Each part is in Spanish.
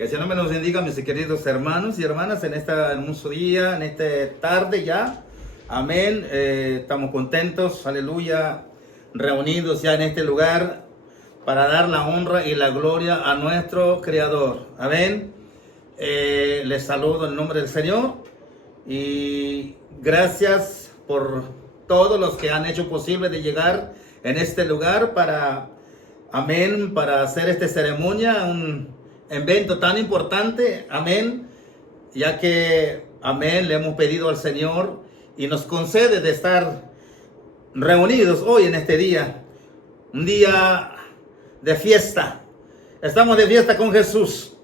Que el Señor me los bendiga, mis queridos hermanos y hermanas, en este hermoso día, en esta tarde ya. Amén. Estamos contentos, aleluya, reunidos ya en este lugar para dar la honra y la gloria a nuestro Creador. Amén. Les saludo en el nombre del Señor y gracias por todos los que han hecho posible de llegar en este lugar para, amén, para hacer esta ceremonia, un evento tan importante, amén, ya que, amén, le hemos pedido al Señor y nos concede de estar reunidos hoy en este día, un día de fiesta. Estamos de fiesta con Jesús,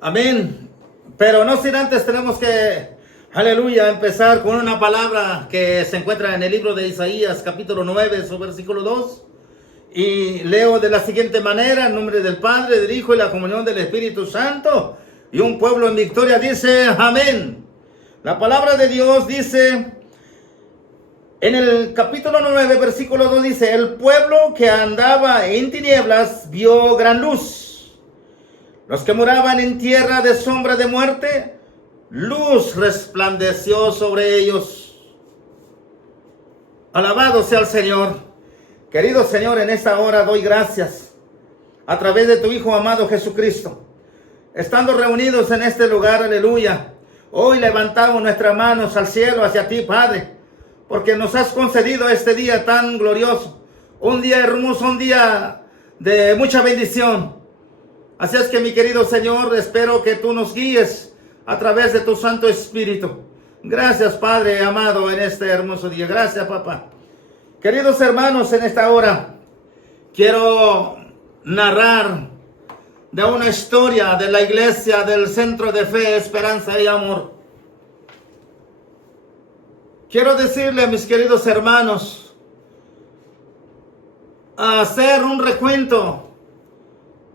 amén, pero no sin antes tenemos que, aleluya, empezar con una palabra que se encuentra en el libro de Isaías, capítulo 9, su versículo 2. Y leo de la siguiente manera, en nombre del Padre, del Hijo y la comunión del Espíritu Santo. Y un pueblo en victoria dice, amén. La palabra de Dios dice, en el capítulo 9, versículo 2 dice, el pueblo que andaba en tinieblas vio gran luz. Los que moraban en tierra de sombra de muerte, luz resplandeció sobre ellos. Alabado sea el Señor. Querido Señor, en esta hora doy gracias a través de tu Hijo amado Jesucristo. Estando reunidos en este lugar, aleluya, hoy levantamos nuestras manos al cielo hacia ti, Padre, porque nos has concedido este día tan glorioso, un día hermoso, un día de mucha bendición. Así es que, mi querido Señor, espero que tú nos guíes a través de tu Santo Espíritu. Gracias, Padre amado, en este hermoso día. Gracias, papá. Queridos hermanos, en esta hora quiero narrar de una historia de la iglesia del Centro de Fe, Esperanza y Amor. Quiero decirle a mis queridos hermanos, a hacer un recuento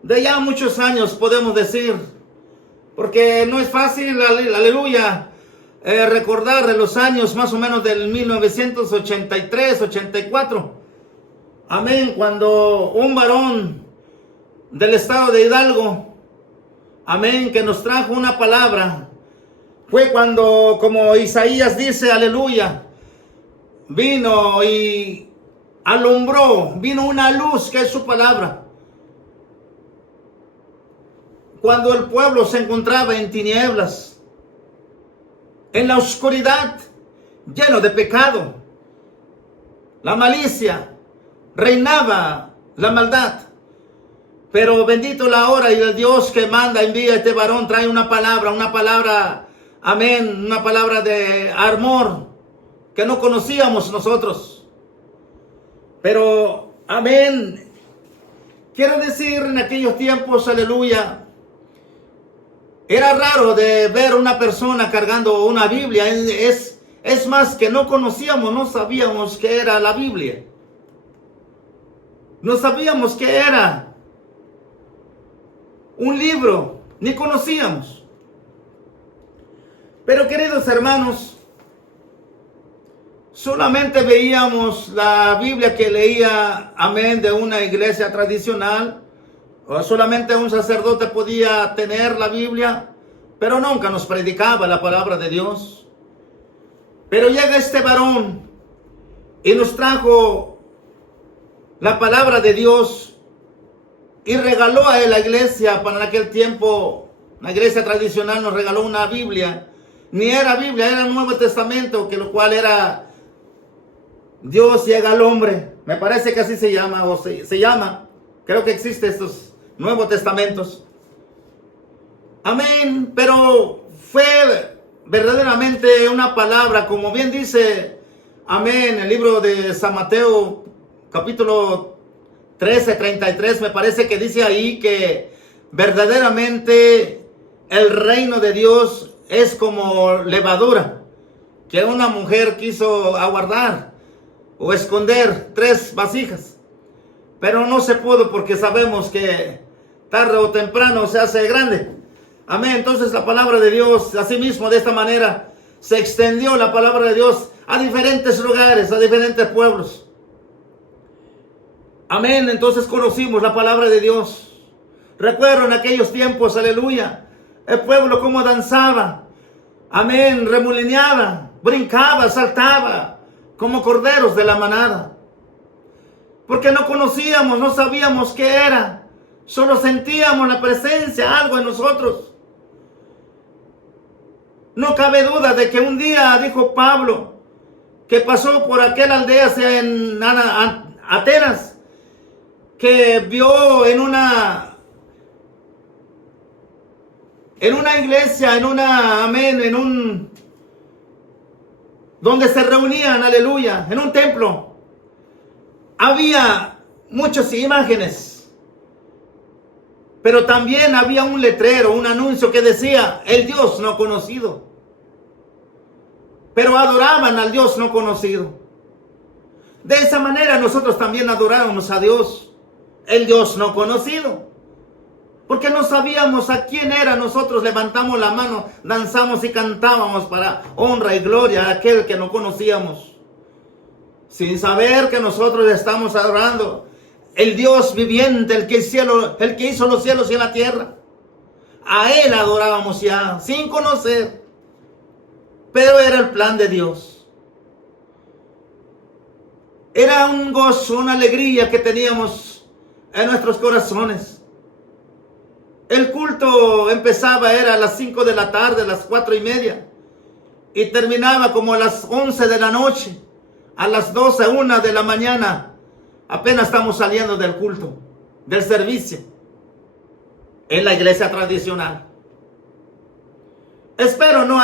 de ya muchos años, podemos decir, porque no es fácil, aleluya, recordar de los años más o menos del 1983, 84. Amén, cuando un varón del estado de Hidalgo, amén, que nos trajo una palabra, fue cuando, como Isaías dice, aleluya, vino y alumbró, vino una luz que es su palabra. Cuando el pueblo se encontraba en tinieblas, en la oscuridad, lleno de pecado, la malicia, reinaba la maldad. Pero bendito la hora y el Dios que manda, envía a este varón, trae una palabra, amén, una palabra de amor que no conocíamos nosotros. Pero, amén, quiero decir en aquellos tiempos, aleluya, era raro de ver una persona cargando una Biblia. Es más que no conocíamos, no sabíamos qué era la Biblia. No sabíamos qué era un libro, ni conocíamos. Pero queridos hermanos, solamente veíamos la Biblia que leía, amén, de una iglesia tradicional. O solamente un sacerdote podía tener la Biblia, pero nunca nos predicaba la palabra de Dios. Pero llega este varón y nos trajo la palabra de Dios y regaló a él la iglesia. Para aquel tiempo, la iglesia tradicional nos regaló una Biblia. Ni era Biblia, era el Nuevo Testamento, que lo cual era Dios llega al hombre. Me parece que así se llama, o se llama. Creo que existen estos Nuevos Testamentos. Amén. Pero fue verdaderamente una palabra, como bien dice, amén, el libro de San Mateo, capítulo 13, 33, me parece que dice ahí que verdaderamente el reino de Dios es como levadura, que una mujer quiso aguardar o esconder 3 vasijas, pero no se pudo porque sabemos que tarde o temprano se hace grande. Amén. Entonces la palabra de Dios, así mismo, de esta manera, se extendió la palabra de Dios a diferentes lugares, a diferentes pueblos. Amén. Entonces conocimos la palabra de Dios. Recuerdo en aquellos tiempos, aleluya, el pueblo cómo danzaba, amén, remolineaba, brincaba, saltaba, como corderos de la manada. Porque no conocíamos, no sabíamos qué era, solo sentíamos la presencia, algo en nosotros. No cabe duda de que un día, dijo Pablo, que pasó por aquella aldea en Atenas, que vio en una iglesia, donde se reunían, aleluya, en un templo, había muchas imágenes, pero también había un letrero, un anuncio que decía, el Dios no conocido. Pero adoraban al Dios no conocido. De esa manera nosotros también adorábamos a Dios, el Dios no conocido. Porque no sabíamos a quién era, nosotros levantamos la mano, danzamos y cantábamos para honra y gloria a aquel que no conocíamos. Sin saber que nosotros estamos adorando el Dios viviente, el que hizo los cielos y la tierra. A Él adorábamos ya, sin conocer. Pero era el plan de Dios. Era un gozo, una alegría que teníamos en nuestros corazones. El culto empezaba, era a las 5 de la tarde, a las 4:30. Y terminaba como a las 11 de la noche. A las 12, 1 de la mañana. Apenas estamos saliendo del culto, del servicio. En la iglesia tradicional. Espero no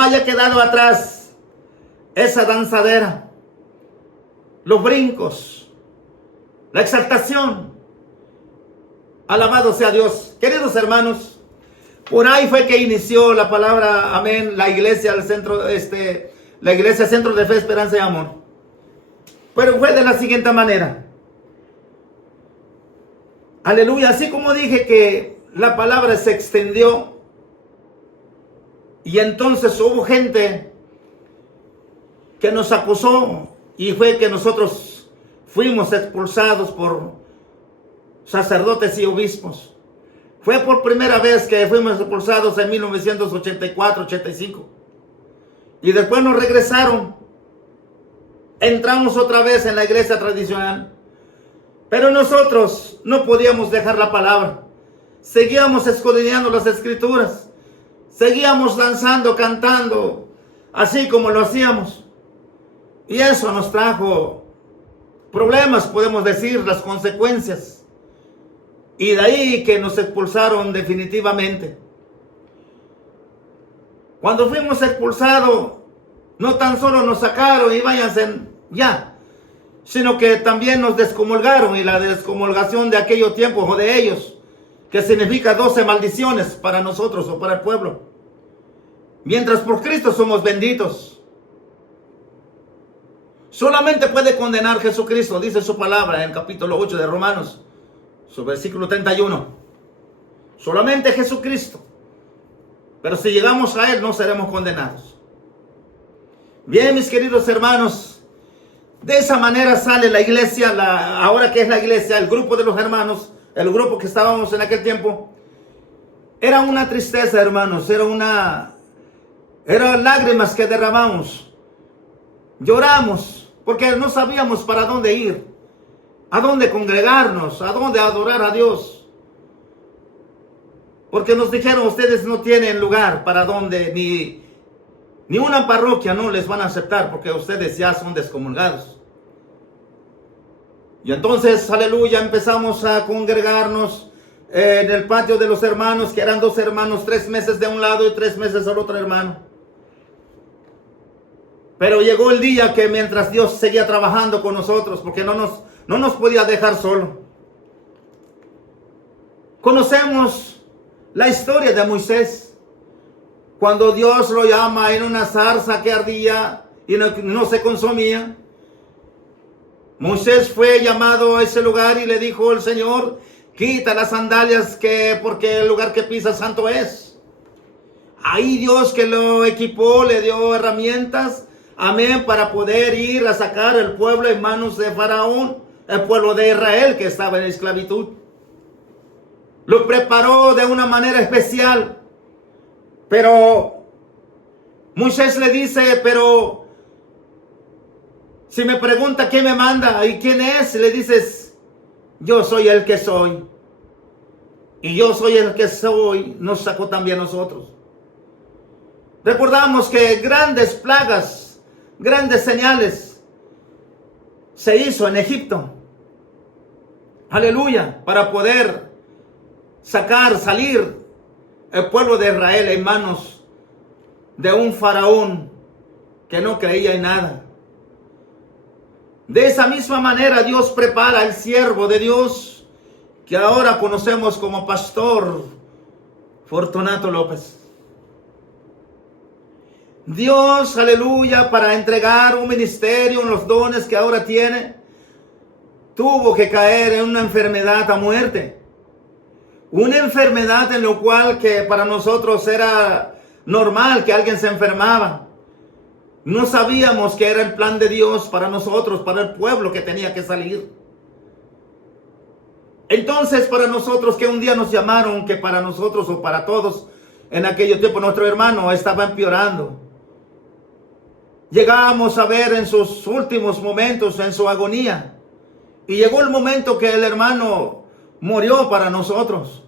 haya quedado atrás esa danzadera, los brincos, la exaltación. Alabado sea Dios. Queridos hermanos, por ahí fue que inició la palabra, amén, la iglesia, la iglesia Centro de Fe, Esperanza y Amor. Pero fue de la siguiente manera. Aleluya, así como dije que la palabra se extendió. Y entonces hubo gente que nos acusó y fue que nosotros fuimos expulsados por sacerdotes y obispos. Fue por primera vez que fuimos expulsados en 1984-85. Y después nos regresaron. Entramos otra vez en la iglesia tradicional. Pero nosotros no podíamos dejar la palabra. Seguíamos escudriñando las escrituras. Seguíamos danzando, cantando, así como lo hacíamos. Y eso nos trajo problemas, podemos decir, las consecuencias. Y de ahí que nos expulsaron definitivamente. Cuando fuimos expulsados, no tan solo nos sacaron y váyanse ya, sino que también nos descomulgaron. Y la descomulgación de aquellos tiempos o de ellos, que significa 12 maldiciones para nosotros o para el pueblo. Mientras por Cristo somos benditos. Solamente puede condenar Jesucristo, dice su palabra en el capítulo 8 de Romanos, su versículo 31. Solamente Jesucristo. Pero si llegamos a Él no seremos condenados. Bien, mis queridos hermanos, de esa manera sale la iglesia, ahora que es la iglesia, el grupo de los hermanos, el grupo que estábamos en aquel tiempo. Era una tristeza, hermanos, eran lágrimas que derramamos. Lloramos porque no sabíamos para dónde ir, a dónde congregarnos, a dónde adorar a Dios. Porque nos dijeron, ustedes no tienen lugar para donde, ni una parroquia no les van a aceptar porque ustedes ya son descomulgados. Y entonces, aleluya, empezamos a congregarnos en el patio de los hermanos, que eran 2 hermanos, 3 meses de un lado y 3 meses al otro hermano. Pero llegó el día que mientras Dios seguía trabajando con nosotros, porque no nos podía dejar solo. Conocemos la historia de Moisés, cuando Dios lo llama en una zarza que ardía y no se consumía. Moisés fue llamado a ese lugar y le dijo el Señor, quita las sandalias porque el lugar que pisa santo es. Ahí Dios que lo equipó, le dio herramientas, amén, para poder ir a sacar el pueblo en manos de Faraón, el pueblo de Israel que estaba en esclavitud. lo preparó de una manera especial. Pero Moisés le dice, pero si me pregunta quién me manda y quién es, le dices, yo soy el que soy. Y yo soy el que soy, nos sacó también a nosotros. Recordamos que grandes plagas, grandes señales se hizo en Egipto. Aleluya, para poder salir el pueblo de Israel en manos de un faraón que no creía en nada. De esa misma manera Dios prepara al siervo de Dios que ahora conocemos como Pastor Fortunato López. Dios, aleluya, para entregar un ministerio, los dones que ahora tiene, tuvo que caer en una enfermedad a muerte. Una enfermedad en lo cual que para nosotros era normal que alguien se enfermaba. No sabíamos que era el plan de Dios para nosotros, para el pueblo que tenía que salir. Entonces para nosotros que un día nos llamaron, que para nosotros o para todos en aquel tiempo nuestro hermano estaba empeorando. Llegábamos a ver en sus últimos momentos, en su agonía. Y llegó el momento que el hermano murió para nosotros.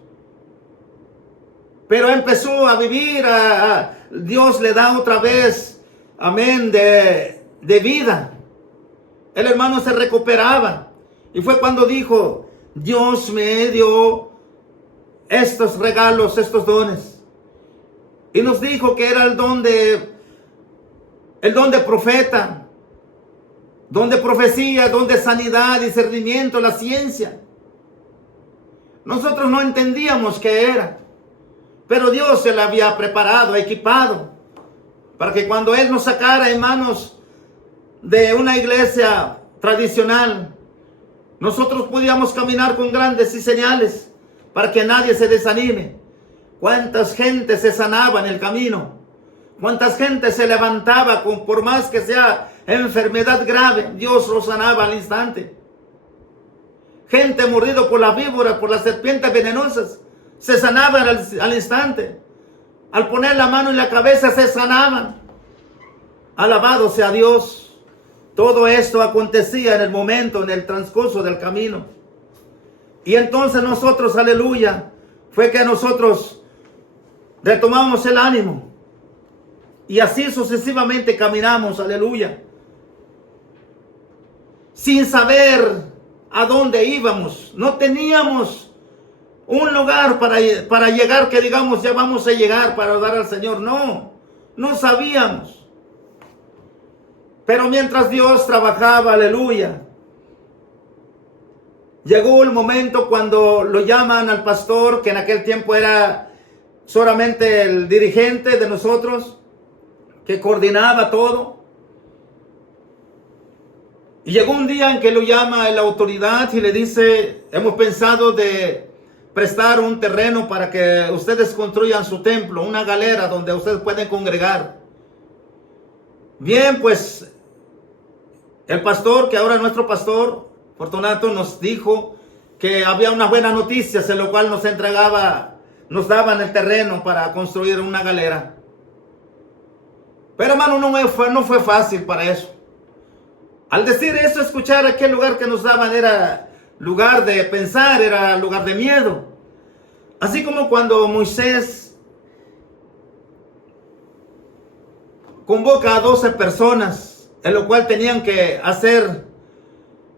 Pero empezó a vivir, Dios le da otra vez, amén, de vida. El hermano se recuperaba. Y fue cuando dijo, Dios me dio estos regalos, estos dones. Y nos dijo que era el don de profeta, don de profecía, don de sanidad, discernimiento, la ciencia. Nosotros no entendíamos qué era, pero Dios se la había preparado, equipado, para que cuando Él nos sacara en manos de una iglesia tradicional, nosotros pudiéramos caminar con grandes y señales, para que nadie se desanime. ¿Cuántas gente se sanaba en el camino? ¿Cuántas gente se levantaba por más que sea enfermedad grave? Dios lo sanaba al instante. Gente mordida por la víbora, por las serpientes venenosas, se sanaban al instante. Al poner la mano en la cabeza se sanaban. Alabado sea Dios. Todo esto acontecía en el momento, en el transcurso del camino. Y entonces nosotros, aleluya, fue que nosotros retomamos el ánimo. Y así sucesivamente caminamos, aleluya. Sin saber a dónde íbamos. No teníamos un lugar para llegar, que digamos, ya vamos a llegar para dar al Señor. No sabíamos. Pero mientras Dios trabajaba, aleluya, llegó el momento cuando lo llaman al pastor, que en aquel tiempo era solamente el dirigente de nosotros, que coordinaba todo. Y llegó un día en que lo llama la autoridad y le dice, hemos pensado de prestar un terreno para que ustedes construyan su templo, una galera donde ustedes pueden congregar. Bien, pues el pastor, que ahora es nuestro pastor, Fortunato, nos dijo que había unas buenas noticias, en lo cual nos daban el terreno para construir una galera. Pero hermano, no fue fácil para eso. Al decir eso, escuchar aquel lugar que nos daban era lugar de pensar, era lugar de miedo. Así como cuando Moisés convoca a 12 personas, en lo cual tenían que hacer,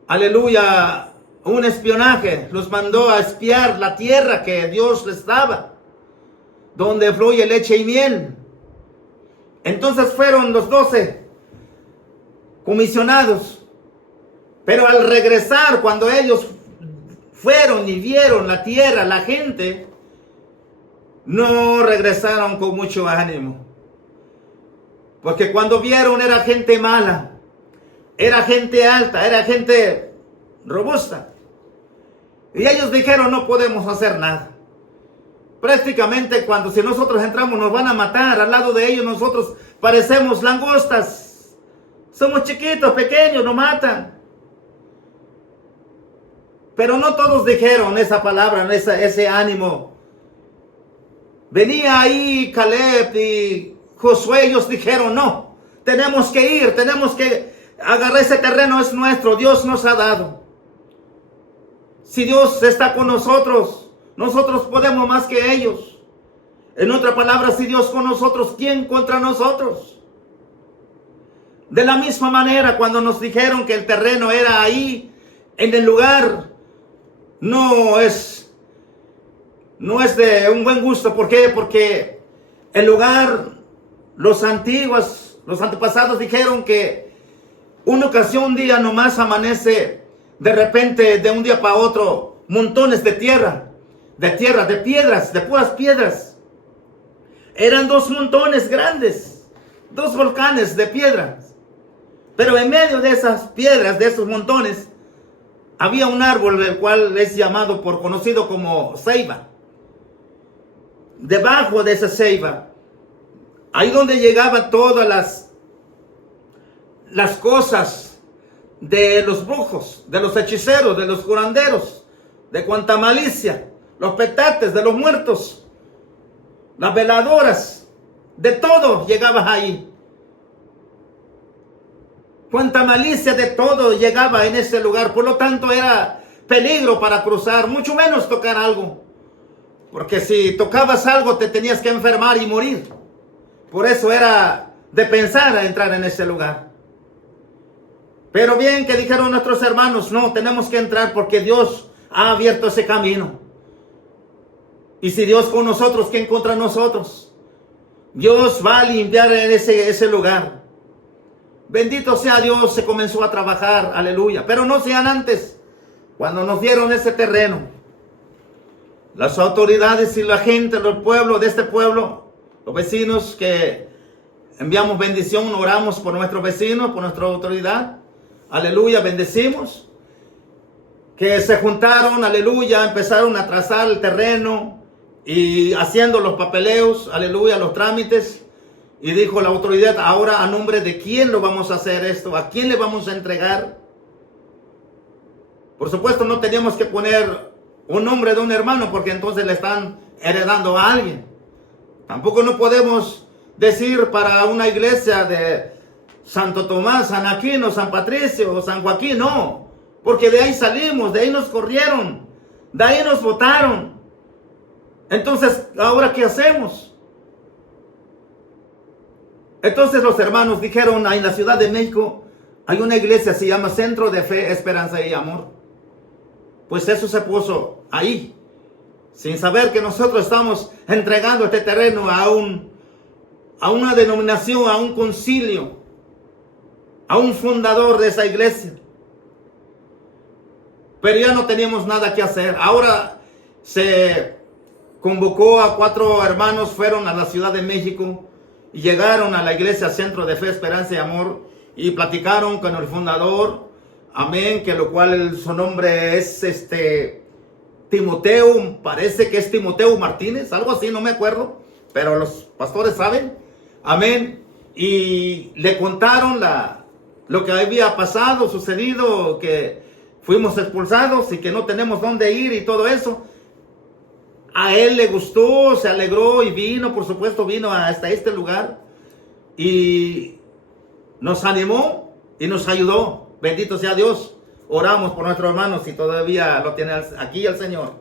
aleluya, un espionaje. Los mandó a espiar la tierra que Dios les daba, donde fluye leche y miel. Entonces fueron los 12 comisionados. Pero al regresar, cuando ellos fueron y vieron la tierra, la gente, no regresaron con mucho ánimo. Porque cuando vieron era gente mala, era gente alta, era gente robusta. Y ellos dijeron, no podemos hacer nada. Prácticamente si nosotros entramos nos van a matar. Al lado de ellos nosotros parecemos langostas. Somos chiquitos, pequeños, nos matan. Pero no todos dijeron esa palabra, ese ánimo. Venía ahí Caleb y Josué, ellos dijeron, no, tenemos que ir, tenemos que agarrar ese terreno, es nuestro, Dios nos ha dado. Si Dios está con nosotros, nosotros podemos más que ellos. En otra palabra, si Dios con nosotros, ¿quién contra nosotros? De la misma manera, cuando nos dijeron que el terreno era ahí, en el lugar, no es de un buen gusto. ¿Por qué? Porque el lugar, los antepasados dijeron que una ocasión, un día nomás amanece, de repente, de un día para otro, montones de tierra, de piedras, de puras piedras. Eran 2 montones grandes, 2 volcanes de piedras. Pero en medio de esas piedras, de esos montones, había un árbol, el cual es conocido como ceiba. Debajo de esa ceiba, ahí donde llegaban todas las cosas de los brujos, de los hechiceros, de los curanderos, de cuanta malicia, los petates de los muertos, las veladoras, de todo llegaba ahí. Cuanta malicia de todo llegaba en ese lugar. Por lo tanto, era peligro para cruzar, mucho menos tocar algo. Porque si tocabas algo, te tenías que enfermar y morir. Por eso era de pensar a entrar en ese lugar. Pero bien que dijeron nuestros hermanos, no, tenemos que entrar porque Dios ha abierto ese camino. Y si Dios con nosotros, ¿quién contra nosotros? Dios va a limpiar en ese lugar. Bendito sea Dios, se comenzó a trabajar, aleluya. Pero no sean antes, cuando nos dieron ese terreno. Las autoridades y la gente del pueblo, de este pueblo, los vecinos que enviamos bendición, oramos por nuestros vecinos, por nuestra autoridad. Aleluya, bendecimos. Que se juntaron, aleluya, empezaron a trazar el terreno y haciendo los papeleos, aleluya, los trámites. Y dijo la autoridad, ahora a nombre de quién lo vamos a hacer esto, a quién le vamos a entregar. Por supuesto no teníamos que poner un nombre de un hermano porque entonces le están heredando a alguien. Tampoco no podemos decir para una iglesia de Santo Tomás, San Aquino, San Patricio o San Joaquín, no. Porque de ahí salimos, de ahí nos corrieron, de ahí nos votaron. Entonces, ¿ahora qué hacemos? Entonces los hermanos dijeron, en la Ciudad de México hay una iglesia, se llama Centro de Fe, Esperanza y Amor. Pues eso se puso ahí, sin saber que nosotros estamos entregando este terreno a una denominación, a un concilio, a un fundador de esa iglesia. Pero ya no teníamos nada que hacer. Ahora se convocó a 4 hermanos, fueron a la Ciudad de México y llegaron a la iglesia Centro de Fe, Esperanza y Amor y platicaron con el fundador, amén, que lo cual su nombre es Timoteo, parece que es Timoteo Martínez, algo así, no me acuerdo, pero los pastores saben, amén, y le contaron lo que había pasado, sucedido, que fuimos expulsados y que no tenemos dónde ir y todo eso. A él le gustó, se alegró y vino, por supuesto, vino hasta este lugar y nos animó y nos ayudó. Bendito sea Dios. Oramos por nuestros hermanos y todavía lo tiene aquí el Señor.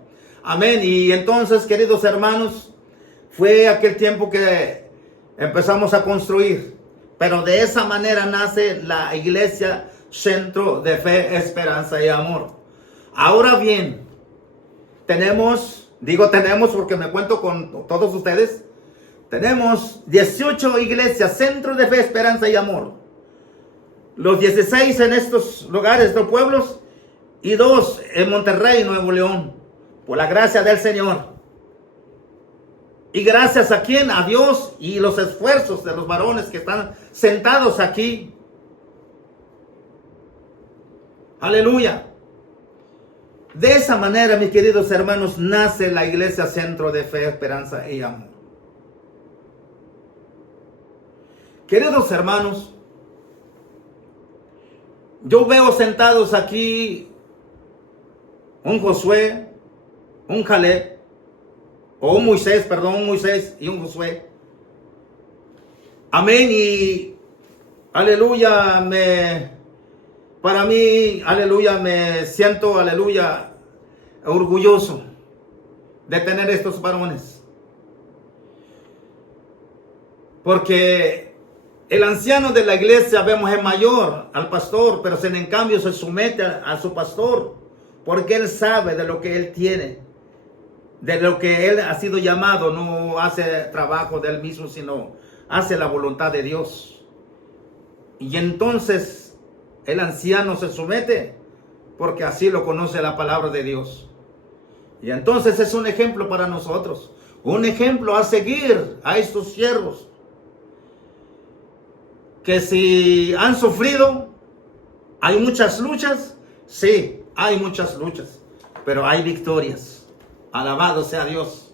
Amén. Y entonces, queridos hermanos, fue aquel tiempo que empezamos a construir. Pero de esa manera nace la iglesia Centro de Fe, Esperanza y Amor. Ahora bien, tenemos porque me cuento con todos ustedes. Tenemos 18 iglesias, Centro de Fe, Esperanza y Amor. Los 16 en estos lugares, estos pueblos, y 2 en Monterrey, Nuevo León, por la gracia del Señor. Y gracias a quién, a Dios y los esfuerzos de los varones que están sentados aquí. Aleluya. De esa manera, mis queridos hermanos, nace la iglesia Centro de Fe, Esperanza y Amor. Queridos hermanos, yo veo sentados aquí un Josué, un Caleb, o un Moisés, perdón, un Moisés y un Josué. Amén. Y aleluya, para mí, aleluya, me siento, aleluya, orgulloso de tener estos varones. Porque el anciano de la iglesia, vemos, es mayor al pastor, pero en cambio se somete a su pastor, porque él sabe de lo que él tiene, de lo que él ha sido llamado. No hace trabajo de él mismo, sino hace la voluntad de Dios. Y entonces el anciano se somete, porque así lo conoce la palabra de Dios. Y entonces es un ejemplo para nosotros, un ejemplo a seguir a estos siervos, que si han sufrido, hay muchas luchas, sí, hay muchas luchas, pero hay victorias. Alabado sea Dios.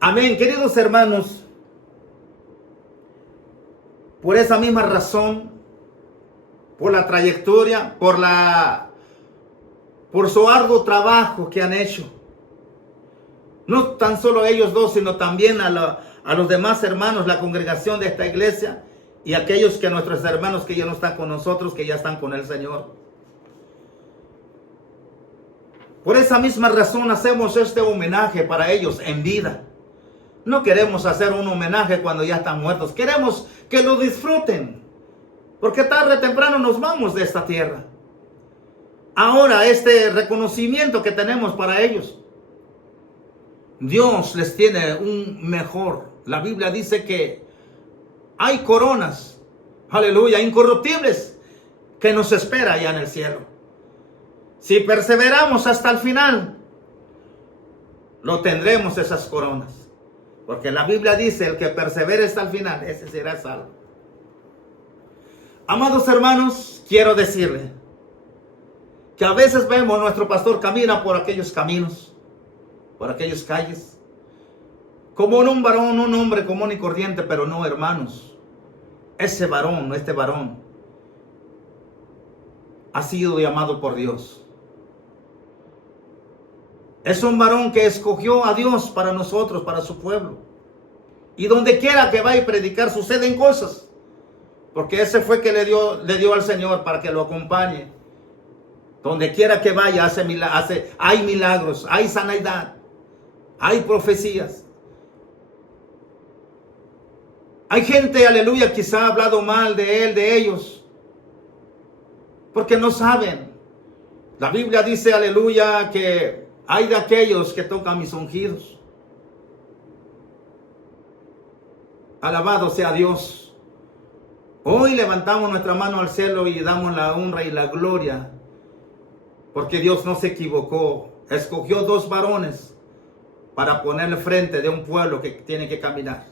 Amén, queridos hermanos. Por esa misma razón, por la trayectoria, por su arduo trabajo que han hecho, no tan solo ellos dos, sino también a los demás hermanos, la congregación de esta iglesia, y aquellos que nuestros hermanos que ya no están con nosotros, que ya están con el Señor. Por esa misma razón hacemos este homenaje para ellos en vida. No queremos hacer un homenaje cuando ya están muertos. Queremos que lo disfruten, porque tarde o temprano nos vamos de esta tierra. Ahora, este reconocimiento que tenemos para ellos, Dios les tiene un mejor. La Biblia dice que hay coronas, aleluya, incorruptibles, que nos espera allá en el cielo. Si perseveramos hasta el final, lo tendremos, esas coronas. Porque la Biblia dice, el que persevere hasta el final, ese será salvo. Amados hermanos, quiero decirle que a veces vemos nuestro pastor camina por aquellos caminos, por aquellas calles, como un varón, un hombre común y corriente, pero no, hermanos. Este varón, ha sido llamado por Dios. Es un varón que escogió a Dios para nosotros, para su pueblo. Y donde quiera que vaya a predicar, suceden cosas. Porque ese fue que le dio al Señor para que lo acompañe. Donde quiera que vaya, hay milagros, hay sanidad, hay profecías. Hay gente, aleluya, quizá ha hablado mal de él, de ellos, porque no saben. La Biblia dice, aleluya, que hay de aquellos que tocan mis ungidos. Alabado sea Dios. Hoy levantamos nuestra mano al cielo y damos la honra y la gloria, porque Dios no se equivocó. Escogió dos varones para ponerle frente de un pueblo que tiene que caminar.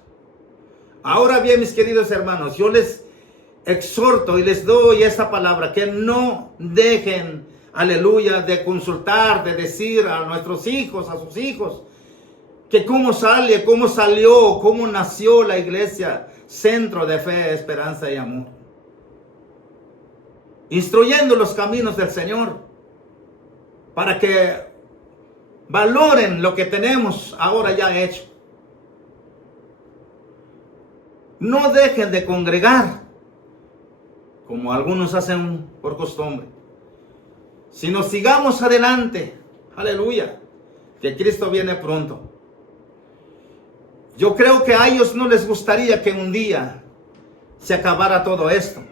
Ahora bien, mis queridos hermanos, yo les exhorto y les doy esta palabra, que no dejen, aleluya, de consultar, de decir a nuestros hijos, a sus hijos, que cómo salió, cómo nació la iglesia, Centro de Fe, Esperanza y Amor. Instruyendo los caminos del Señor, para que valoren lo que tenemos ahora ya hecho. No dejen de congregar, como algunos hacen por costumbre, sino sigamos adelante. Aleluya, que Cristo viene pronto. Yo creo que a ellos no les gustaría que un día se acabara todo esto,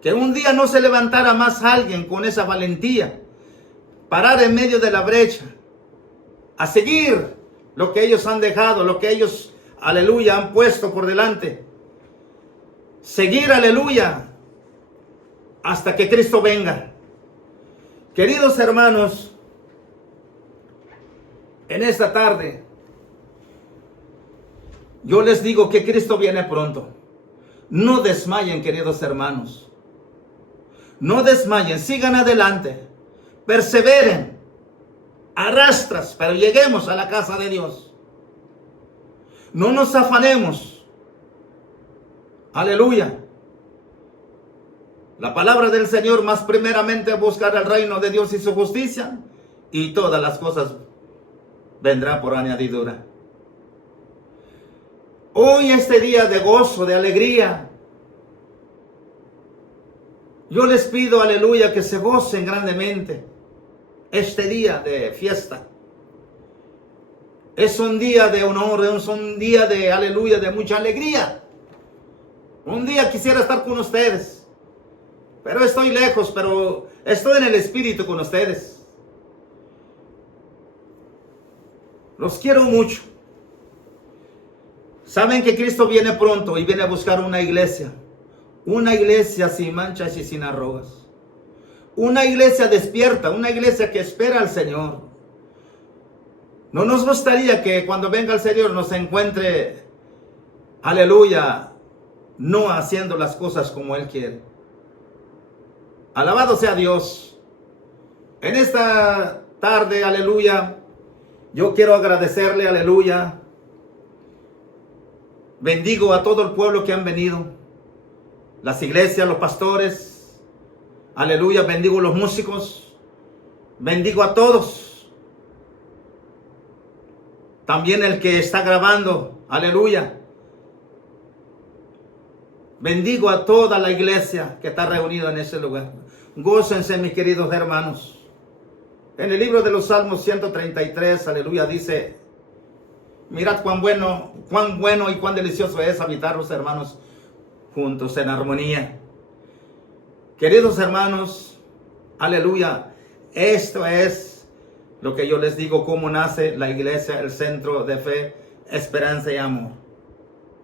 que un día no se levantara más alguien con esa valentía, parar en medio de la brecha, a seguir lo que ellos han dejado, lo que ellos, aleluya, han puesto por delante. Seguir, aleluya, hasta que Cristo venga. Queridos hermanos, en esta tarde, yo les digo que Cristo viene pronto. No desmayen, queridos hermanos. No desmayen, sigan adelante, perseveren, arrastras, pero lleguemos a la casa de Dios. No nos afanemos. Aleluya. La palabra del Señor, más primeramente buscar el reino de Dios y su justicia, y todas las cosas vendrán por añadidura. Hoy este día de gozo, de alegría, yo les pido, aleluya, que se gocen grandemente este día de fiesta. Es un día de honor, es un día de aleluya, de mucha alegría. Un día quisiera estar con ustedes, pero estoy lejos, pero estoy en el espíritu con ustedes. Los quiero mucho. Saben que Cristo viene pronto y viene a buscar una iglesia sin manchas y sin arrugas. Una iglesia despierta, una iglesia que espera al Señor. No nos gustaría que cuando venga el Señor nos encuentre, aleluya, no haciendo las cosas como Él quiere. Alabado sea Dios. En esta tarde, aleluya, yo quiero agradecerle, aleluya. Bendigo a todo el pueblo que han venido, las iglesias, los pastores, aleluya, bendigo a los músicos, bendigo a todos. También el que está grabando, aleluya. Bendigo a toda la iglesia que está reunida en ese lugar. Gócense, mis queridos hermanos. En el libro de los Salmos 133, aleluya, dice: mirad cuán bueno y cuán delicioso es habitar los hermanos juntos en armonía. Queridos hermanos, aleluya, esto es lo que yo les digo, cómo nace la iglesia, el centro de fe, esperanza y amor.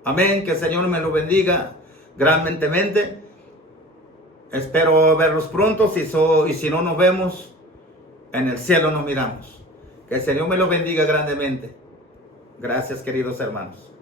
Amén, que el Señor me lo bendiga grandemente. Espero verlos pronto, y si no nos vemos, en el cielo nos miramos. Que el Señor me lo bendiga grandemente. Gracias, queridos hermanos.